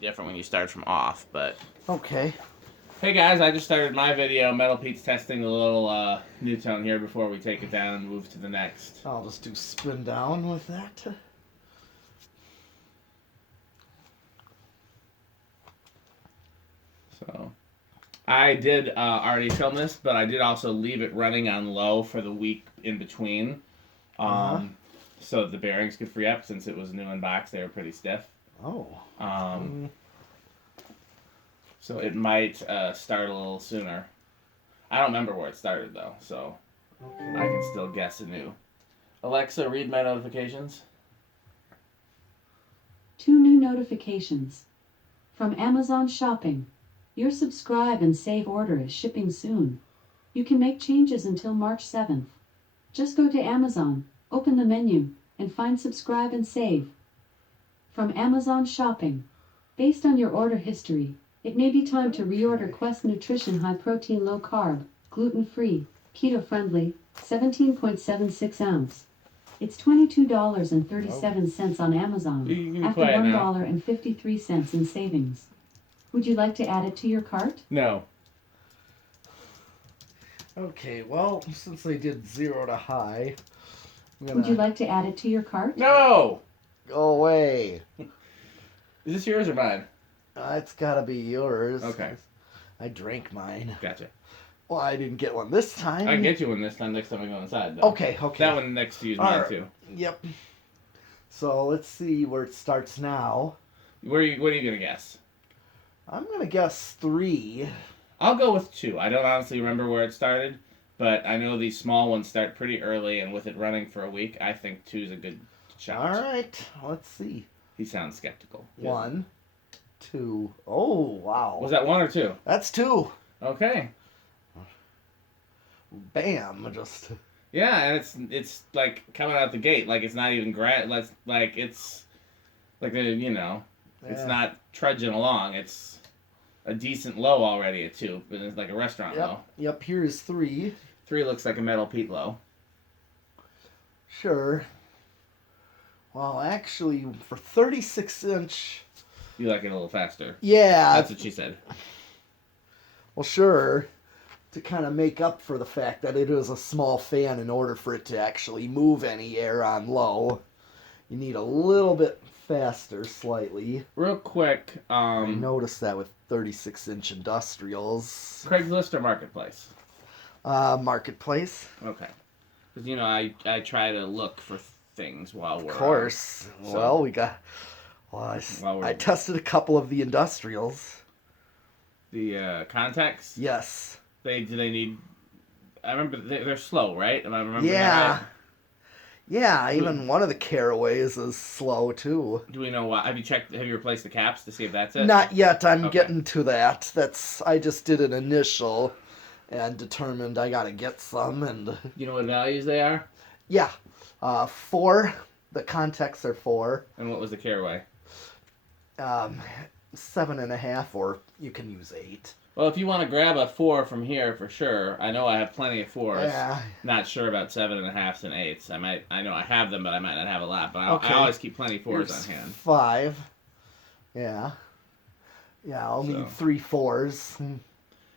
different when you start from off, but... Okay. Hey guys, I just started my video. Metal Pete's testing the little Nutone here before we take it down and move to the next. I'll just do spin down with that. So, I did already film this, but I did also leave it running on low for the week in between. So the bearings could free up since it was new in box. They were pretty stiff. Oh. So it might start a little sooner. I don't remember where it started though, so okay. I can still guess anew. Alexa, read my notifications. 2 new notifications. From Amazon Shopping. Your subscribe and save order is shipping soon. You can make changes until March 7th. Just go to Amazon, open the menu, and find subscribe and save. From Amazon Shopping. Based on your order history, it may be time to reorder Quest Nutrition High Protein Low Carb, Gluten-Free, Keto-Friendly, 17.76 ounce. It's $22.37 on Amazon, after $1.53 in savings. Would you like to add it to your cart? No. Okay, well, since they did 0 to high, Would you like to add it to your cart? No! Go away. Is this yours or mine? It's gotta be yours. Okay. I drank mine. Gotcha. Well, I didn't get one this time. I can get you one this time next time we go inside, though. Okay. That one next to you is mine, too. Yep. So, let's see where it starts now. What are you going to guess? I'm going to guess 3. I'll go with 2. I don't honestly remember where it started, but I know these small ones start pretty early, and with it running for a week, I think 2 is a good shot. All right. Let's see. He sounds skeptical. 1, 2. Oh, wow. Was that 1 or 2? That's 2. Okay. Bam. Just... Yeah, and it's like coming out the gate, like it's not even like it's like it's not trudging along. It's a decent low already at 2, but it's like a restaurant low. Yep, here is 3. 3 looks like a Metal Pete low. Sure. Well, actually, for 36-inch... You like it a little faster. Yeah. That's what she said. Well, sure. To kind of make up for the fact that it is a small fan, in order for it to actually move any air on low, you need a little bit faster, slightly. Real quick, I noticed that with 36-inch industrials. Craigslist or Marketplace? Marketplace. Okay. Because, I try to look for things while we're... Of course. Well, we got... Well, I tested a couple of the industrials. The contacts? Yes. Do they need... I remember they're slow, right? Am I remembering that right? Yeah, even one of the caraways is slow, too. Do we know why? Have you replaced the caps to see if that's it? Not yet. I'm getting to that. I just did an initial and determined I gotta get some. And you know what values they are? Yeah. 4. The contacts are 4. And what was the caraway? 7.5, or you can use 8. Well, if you want to grab a 4 from here, for sure. I know I have plenty of 4s. Yeah. Not sure about 7.5s and 8s. I know I have them, but I might not have a lot. But I always keep plenty of 4s on hand. 5. Yeah. Yeah, I'll need 3 4s.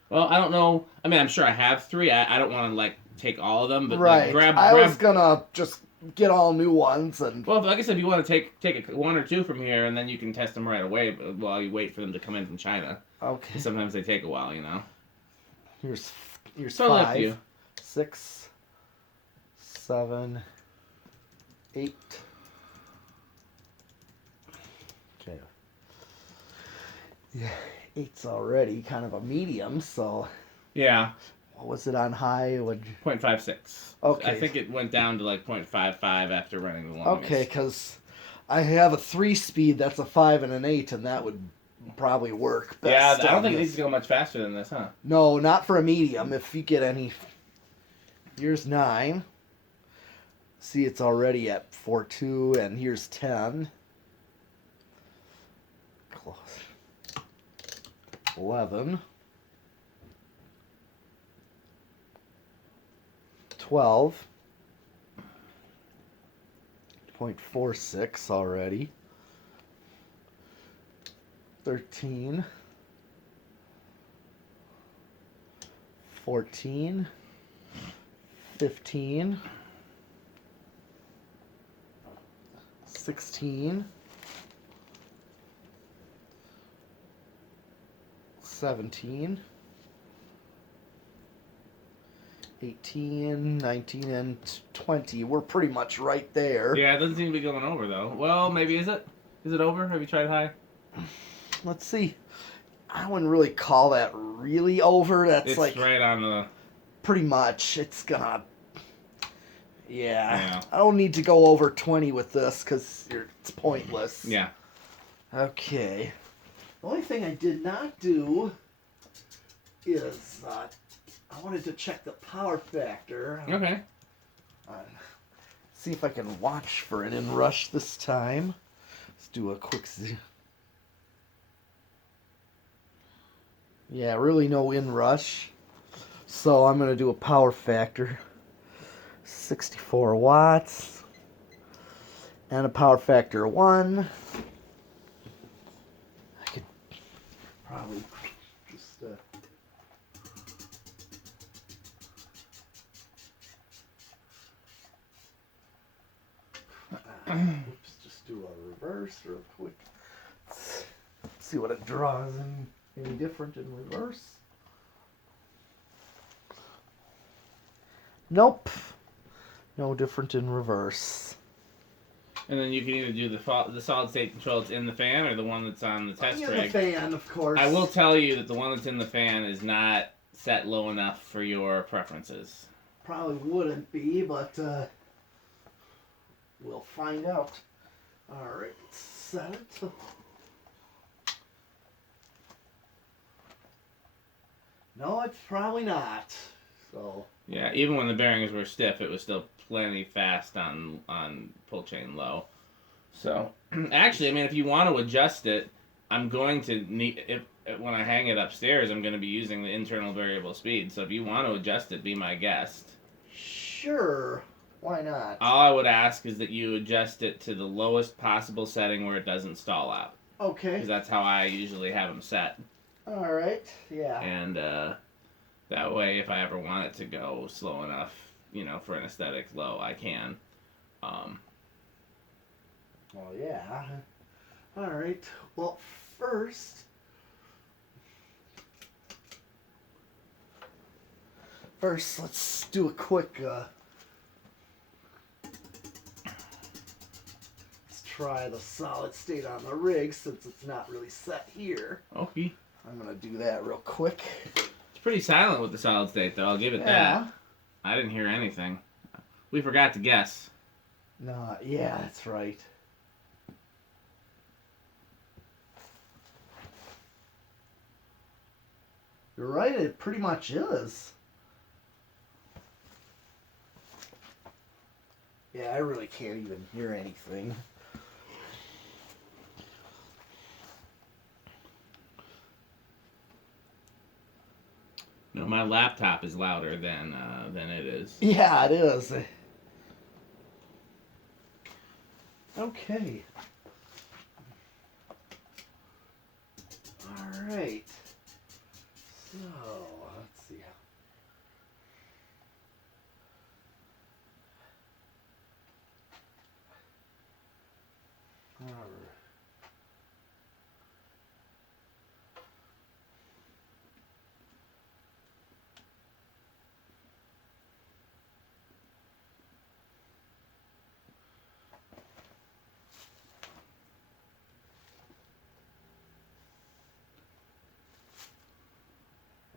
Well, I don't know. I mean, I'm sure I have 3. I don't want to, take all of them. But, right. grab... I was going to just get all new ones. And well, like I said, if you want to take 1 or 2 from here, and then you can test them right away while you wait for them to come in from China. Okay. Sometimes they take a while, Here's totally 5, up to you. 6, 7, 8. Okay. Yeah, 8's already kind of a medium, so... Yeah. What was it on high? 0.56. Okay. I think it went down to 0.55 after running the longest. Okay, because I have a 3-speed that's a 5 and an 8, and that would probably work best. Yeah, I don't think it needs to go much faster than this, huh? No, not for a medium. If you get any... Here's 9. See, it's already at 4.2, and here's 10. Close. 11. 12. 0.46 already. 13, 14, 15, 16, 17, 18, 19, and 20. We're pretty much right there. Yeah, it doesn't seem to be going over, though. Well, maybe is it? Is it over? Have you tried high? Let's see. I wouldn't really call that really over. That's It's like right on the... pretty much. It's gonna... Yeah. I don't need to go over 20 with this because it's pointless. Yeah. Okay. The only thing I did not do is I wanted to check the power factor. Okay. See if I can watch for an inrush this time. Let's do a quick Yeah, really no inrush. So I'm going to do a power factor. 64 watts. And a power factor of 1. I could probably just... Oops, just do a reverse real quick. Let's see what it draws any different in reverse. Nope. No different in reverse. And then you can either do the solid state control that's in the fan or the one that's on the test rig. In the fan, of course. I will tell you that the one that's in the fan is not set low enough for your preferences. Probably wouldn't be, but we'll find out. Alright, set it. No, it's probably not. So Yeah, even when the bearings were stiff, it was still plenty fast on pull chain low. So actually, I mean, if you want to adjust it, I'm going to need when I hang it upstairs, I'm going to be using the internal variable speed. So if you want to adjust it, be my guest. Sure, why not? All I would ask is that you adjust it to the lowest possible setting where it doesn't stall out. Okay. Because that's how I usually have them set. All right. Yeah. And that way, if I ever want it to go slow enough, for an aesthetic low, I can. Well, yeah. All right. Well, first, let's do a quick. Let's try the solid state on the rig since it's not really set here. Okay. I'm gonna do that real quick. It's pretty silent with the solid state, though. I'll give it that. I didn't hear anything. We forgot to guess. No, yeah, that's right. You're right, it pretty much is. Yeah, I really can't even hear anything. No, my laptop is louder than it is. Yeah, it is. Okay. All right. So, let's see. All right.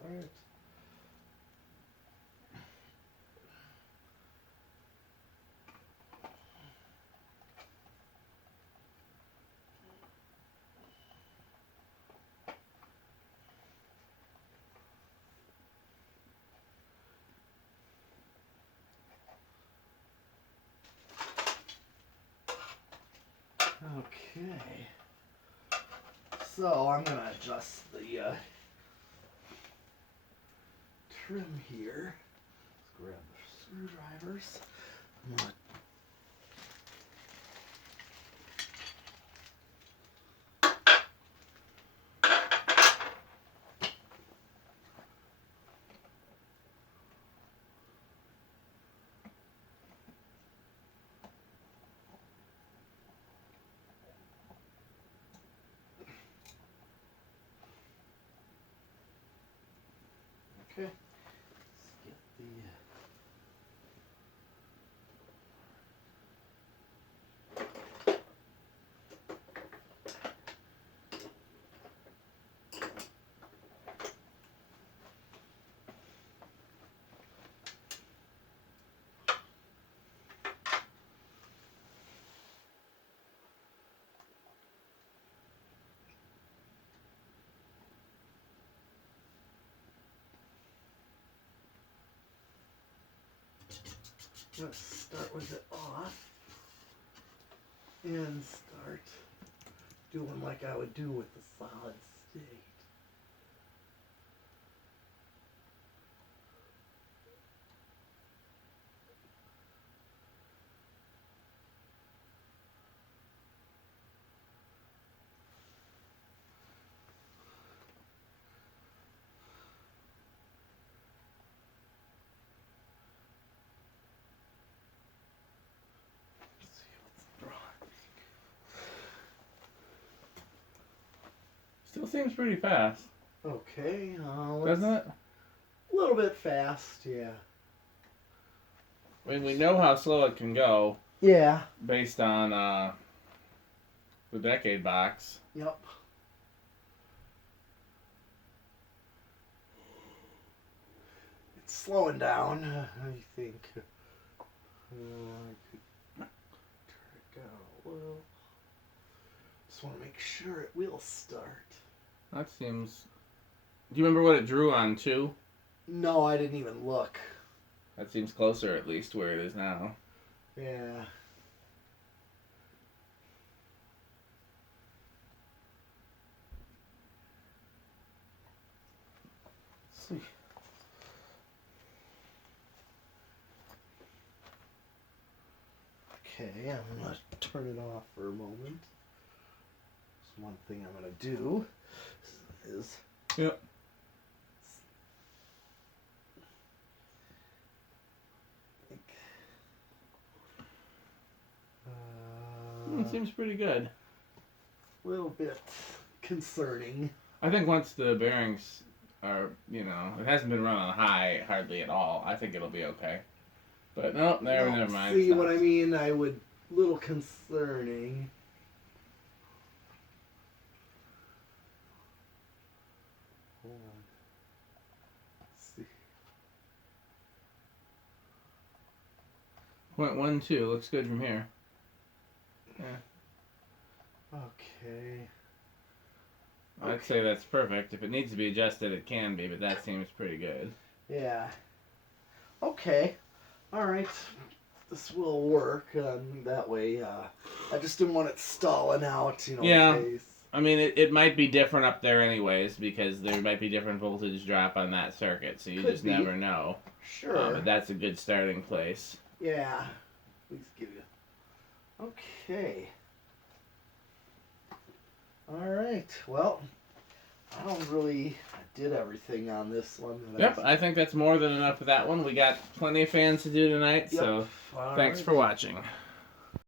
All right. Okay. So I'm gonna adjust the trim here. Let's grab the screwdrivers. I'm gonna Okay. Let's get the... Let's start with it off and start doing like I would do with the solid state. Still seems pretty fast. Okay, Doesn't it? A little bit fast, yeah. I mean, we know how slow it can go Yeah. based on the Decade box. Yep. It's slowing down, I think. I could turn it down a little. Just want to make sure it will start. That seems... Do you remember what it drew on, too? No, I didn't even look. That seems closer, at least, where it is now. Yeah. Let's see. Okay, I'm going to turn it off for a moment. So one thing I'm going to do is... Yep. It seems pretty good. A little bit concerning. I think once the bearings are, you know, it hasn't been run on high hardly at all. I think it'll be okay. But no, never mind. See what I mean? I would, little concerning. Hold on. Let's see. 0.12 looks good from here. Yeah. Okay. I'd say that's perfect. If it needs to be adjusted, it can be, but that seems pretty good. Yeah. Okay. All right. This will work. That way, I just didn't want it stalling out, you know. Yeah. In case. I mean, it might be different up there anyways, because there might be different voltage drop on that circuit, so you Could just be. never know. Sure. But that's a good starting place. Yeah. Please give you. Okay. All right. Well, I did everything on this one. Yep, I think that's more than enough for that one. We got plenty of fans to do tonight, so All thanks right. for watching.